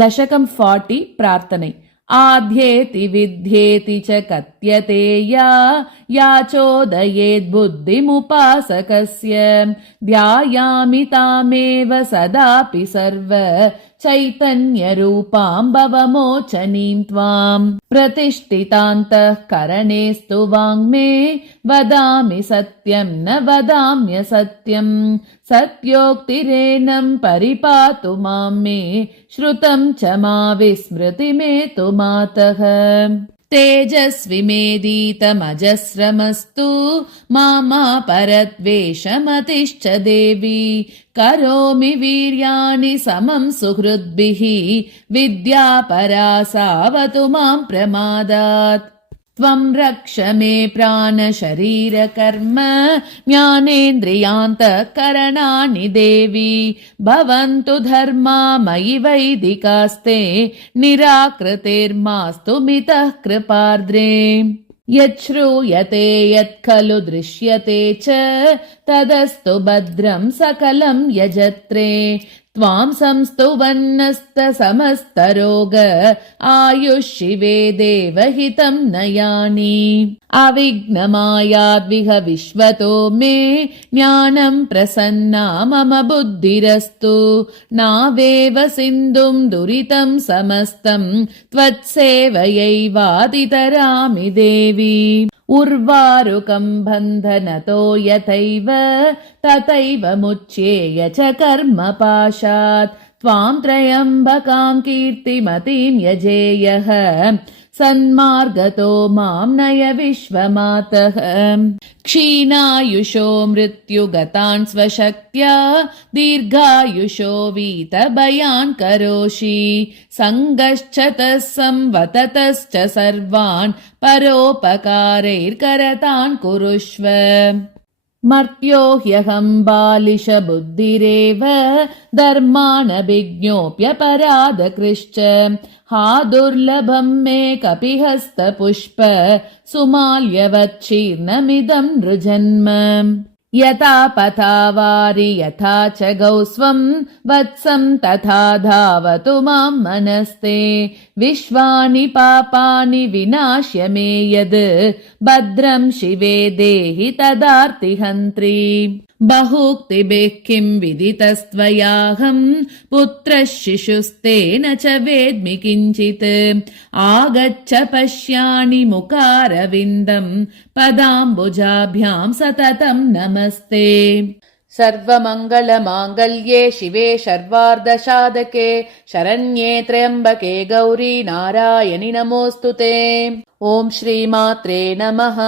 दशकं 40 प्रार्थनै आध्येति विध्येति च कथ्यते या चोदयेद्बुद्धिमुपासकस्य ध्यायामि तामेव सदापि सर्व चैतन्यरूपां भवमोचनीं त्वाम् प्रतिष्ठितान्तः करणेस्तु वाङ्मे वदामि सत्यं न वदाम्यसत्यं सत्योक्तिरेनं परिपातु मां मे श्रुतं च मा विस्मृतिमेतु मातः तेजस्वि मेदितमजस्रमस्तु मा परद्वेषमतिश्च देवी करोमि वीर्याणि समं सुहृद्भिः विद्या परा सावतु मां प्रमादात् त्वं रक्ष मे प्राणशरीरकर्म ज्ञानेन्द्रियान्तःकरणानि देवी भवन्तु धर्मा मयि वैदिकास्ते निराकृतिर्मास्तु मितः कृपार्द्रे यच्छ्रूयते यत् खलु दृश्यते च तदस्तु भद्रं सकलं यजत्रे त्वां संस्तुवन्नस्तसमस्तरोग आयुः शिवे देवहितं नयानि अविघ्नमायाद्विह विश्वतो मे ज्ञानं प्रसन्ना मम बुद्धिरस्तु नावेव सिन्धुं दुरितं समस्तं त्वत्सेवयैवातितरामि देवी उर्वारुकं बन्धनतो यथैव तथैव मुच्येय च कर्मपाशात् त्वां त्र्यम्बकां कीर्तिमतीं यजेयः सन्मार्गतो मां नय विश्वमातः क्षीणायुषो मृत्युगतान् स्वशक्त्या दीर्घायुषो वीतभयान् करोषि सङ्गश्चतः संवततश्च सर्वान् परोपकारैर्करतान् कुरुष्व मर्त्यो ह्यहं बालिश बुद्धिरेव धर्मानभिज्ञोऽप्यपराधकृश्च हा दुर्लभं मे कपिहस्तपुष्प सुमाल्यवच्छीर्णमिदं नृजन्म यथा पथावारि यथा च गौस्वं वत्सं तथा धावतु मां मनस्ते विश्वानि पापानि विनाश्य मे यद् भद्रं शिवे देहि तदार्तिहन्त्री बहुक्तिभिः किं विदितस्त्वयाहं पुत्रः शिशुस्तेन च वेद्मि किञ्चित् आगच्छ पश्यामि मुखारविन्दं पदाम्बुजाभ्यां सततं नमस्ते सर्वमङ्गलमाङ्गल्ये शिवे सर्वार्धसाधके शरण्ये त्र्यम्बके गौरी नारायणि नमोऽस्तुते ॐ श्रीमात्रे नमः।